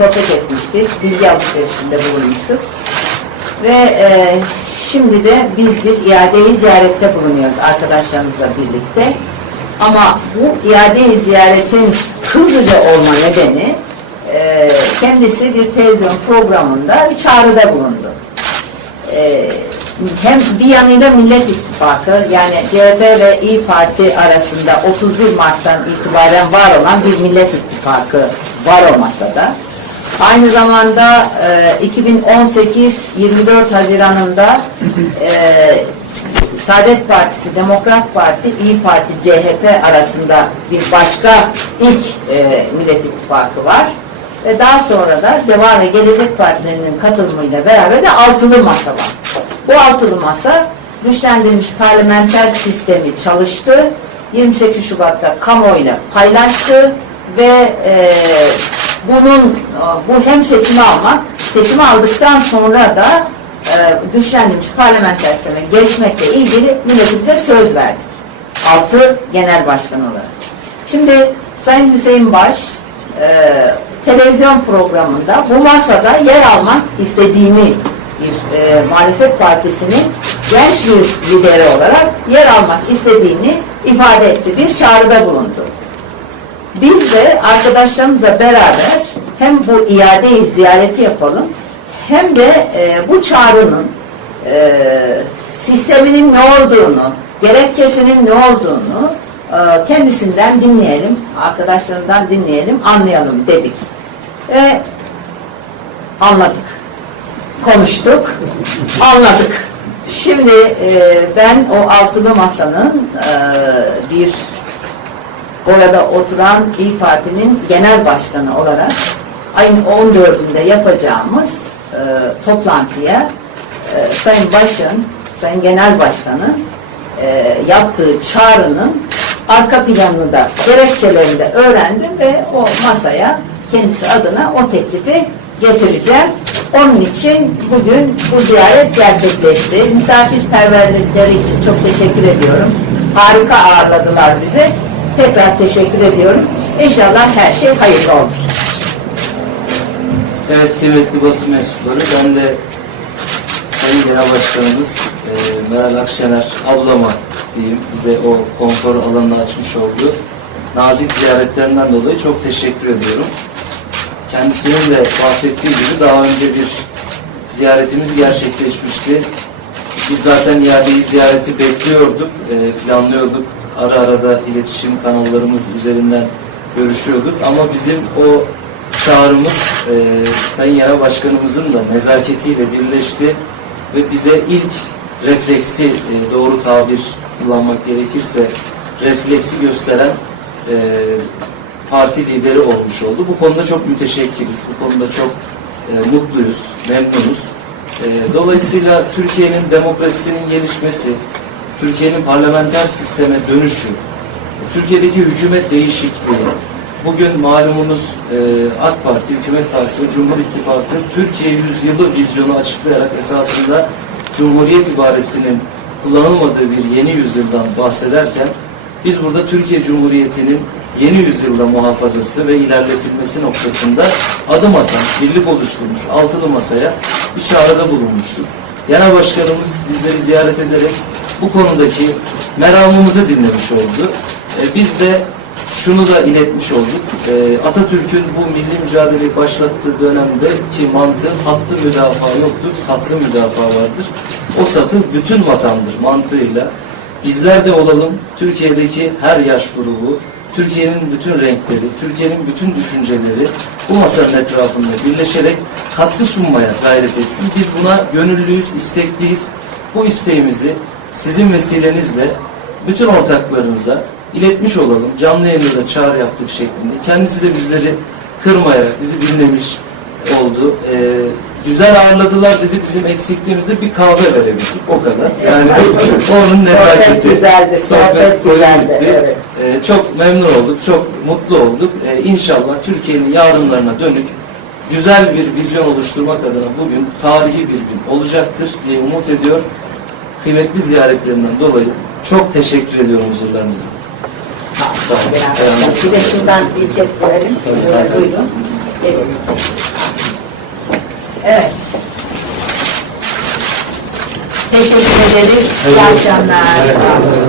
sohbet etmiştik, bilgi alışverişinde bulunmuştuk. Ve e, şimdi de biz bir iadeyi ziyarette bulunuyoruz arkadaşlarımızla birlikte. Ama bu iadeyi ziyaretin hızlıca olma nedeni e, kendisi bir televizyon programında bir çağrıda bulundu. E, hem bir yanıyla Millet İttifakı yani CHP ve İyi Parti arasında 31 Mart'tan itibaren var olan bir Millet İttifakı var o masada. Aynı zamanda e, 2018 24 Haziran'ında e, Saadet Partisi, Demokrat Parti, İyi Parti, CHP arasında bir başka ilk e, Millet İttifakı var. Ve daha sonra da Deva ve Gelecek Partilerinin katılımıyla beraber de altılı masa var. Bu altılı masa güçlendirilmiş parlamenter sistemi çalıştı. 28 Şubat'ta kamuoyuyla paylaştı ve e, bunun bu hem seçimi almak, seçimi aldıktan sonra da e, güçlendirilmiş parlamenter sisteme geçmekle ilgili milletimize söz verdik. Altı genel başkan olarak. Şimdi Sayın Hüseyin Baş e, televizyon programında bu masada yer almak istediğini bir e, muhalefet partisinin genç bir lideri olarak yer almak istediğini ifade etti. Bir çağrıda bulundu. Biz de arkadaşlarımızla beraber hem bu iadeyi ziyareti yapalım hem de e, bu çağrının e, sisteminin ne olduğunu, gerekçesinin ne olduğunu e, kendisinden dinleyelim, arkadaşlarından dinleyelim, anlayalım dedik. Ve anladık. Konuştuk, anladık. Şimdi e, ben o altılı masanın e, bir orada oturan İyi Parti'nin genel başkanı olarak ayın 14'ünde yapacağımız e, toplantıya e, Sayın Baş'ın, Sayın Genel Başkan'ın e, yaptığı çağrının arka planını da gerekçelerini de öğrendim ve o masaya kendisi adına o teklifi getireceğim. Onun için bugün bu ziyaret gerçekleşti. Misafirperverlikleri için çok teşekkür ediyorum. Harika ağırladılar bizi. Tekrar teşekkür ediyorum. İnşallah her şey hayırlı olur. Evet kıymetli basın mensupları ben de Sayın Genel Başkanımız e, Meral Akşener ablama diyeyim bize o konfor alanını açmış olduğu nazik ziyaretlerinden dolayı çok teşekkür ediyorum. Kendisinin de bahsettiği gibi daha önce bir ziyaretimiz gerçekleşmişti. Biz zaten iadeyi ziyareti bekliyorduk, e, planlıyorduk. Ara ara da iletişim kanallarımız üzerinden görüşüyorduk ama bizim o çağrımız e, Sayın Genel Başkanımızın da nezaketiyle birleşti ve bize ilk refleksi, e, doğru tabir kullanmak gerekirse refleksi gösteren e, parti lideri olmuş oldu. Bu konuda çok müteşekkiriz, bu konuda çok e, mutluyuz, memnunuz. E, dolayısıyla Türkiye'nin demokrasisinin gelişmesi, Türkiye'nin parlamenter sisteme dönüşü, Türkiye'deki hükümet değişikliği, bugün malumunuz e, AK Parti, Hükümet Partisi ve Cumhur İttifakı Türkiye yüzyılı vizyonu açıklayarak esasında Cumhuriyet ibaresinin kullanılmadığı bir yeni yüzyıldan bahsederken biz burada Türkiye Cumhuriyeti'nin yeni yüzyılda muhafazası ve ilerletilmesi noktasında adım atan, birlik oluşturmuş altılı masaya bir çağrıda bulunmuştuk. Genel Başkanımız bizleri ziyaret ederek bu konudaki meramımızı dinlemiş oldu. E, biz de şunu da iletmiş olduk. E, Atatürk'ün bu milli mücadeleyi başlattığı dönemde ki mantığın hattı müdafaa yoktur, satı müdafaa vardır. O satı bütün vatandır mantığıyla. Bizler de olalım Türkiye'deki her yaş grubu, Türkiye'nin bütün renkleri, Türkiye'nin bütün düşünceleri bu masanın etrafında birleşerek katkı sunmaya gayret etsin. Biz buna gönüllüyüz, istekliyiz. Bu isteğimizi sizin vesilenizle bütün ortaklarınıza iletmiş olalım. Canlı yayında da çağrı yaptık şeklinde. Kendisi de bizleri kırmayarak bizi dinlemiş oldu. Ee, güzel ağırladılar dedi. Bizim eksikliğimizde bir kahve verebildik. O kadar. Yani onun nezaketi. Sohbet güzeldi, sohbet güzeldi, evet. Ee, çok memnun olduk. Çok mutlu olduk. Ee, inşallah Türkiye'nin yarınlarına dönük güzel bir vizyon oluşturmak adına bugün tarihi bir gün olacaktır diye umut ediyor. Kıymetli ziyaretlerinden dolayı çok teşekkür ediyorum huzurlarınızda. Sağ olun. Şundan bir cep verelim. Tabii. Buyurun. Evet. Evet. Teşekkür ederiz. İyi akşamlar. Olun.